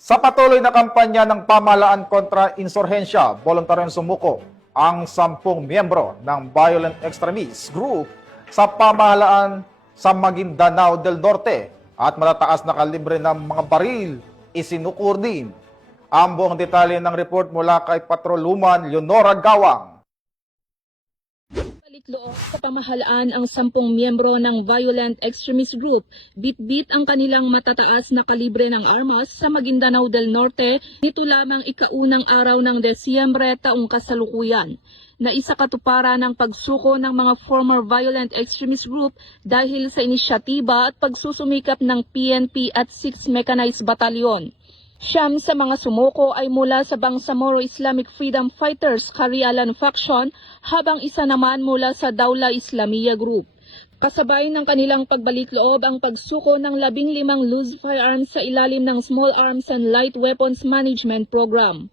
Sa patuloy na kampanya ng pamahalaan kontra insurhensya, voluntaryong sumuko ang 10 miyembro ng violent extremist group sa pamahalaan sa Maguindanao del Norte at matataas na kalibre ng mga baril isinukur din. Ang buong detalye ng report mula kay Patrolwoman Leonora Gawang. Balikloob sa pamahalaan ang 10 miyembro ng violent extremist group, bit-bit ang kanilang matataas na kalibre ng armas sa Maguindanao del Norte nito lamang ikaunang araw ng Desyembre taong kasalukuyan, na isa katuparan ng pagsuko ng mga former violent extremist group dahil sa inisyatiba at pagsusumikap ng PNP at 6 Mechanized Battalion. 9 sa mga sumuko ay mula sa Bangsamoro Islamic Freedom Fighters Karialan Faction, habang isa naman mula sa Dawla Islamiyya Group. Kasabay ng kanilang pagbalik-loob ang pagsuko ng 15 loose firearms sa ilalim ng Small Arms and Light Weapons Management Program.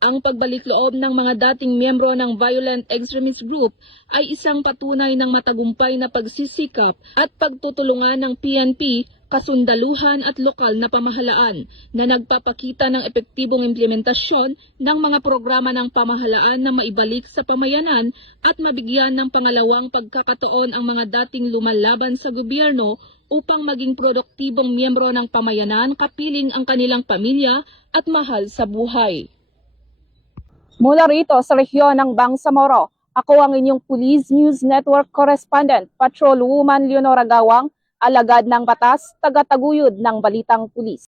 Ang pagbalik-loob ng mga dating miyembro ng violent extremist group ay isang patunay ng matagumpay na pagsisikap at pagtutulungan ng PNP, kasundaluhan at lokal na pamahalaan na nagpapakita ng epektibong implementasyon ng mga programa ng pamahalaan na maibalik sa pamayanan at mabigyan ng pangalawang pagkakataon ang mga dating lumalaban sa gobyerno upang maging produktibong miyembro ng pamayanan kapiling ang kanilang pamilya at mahal sa buhay. Mula rito sa rehiyon ng Bangsamoro, ako ang inyong Police News Network Correspondent, Patrolwoman Leonora Gawang, alagad ng batas, tagataguyod ng balitang pulis.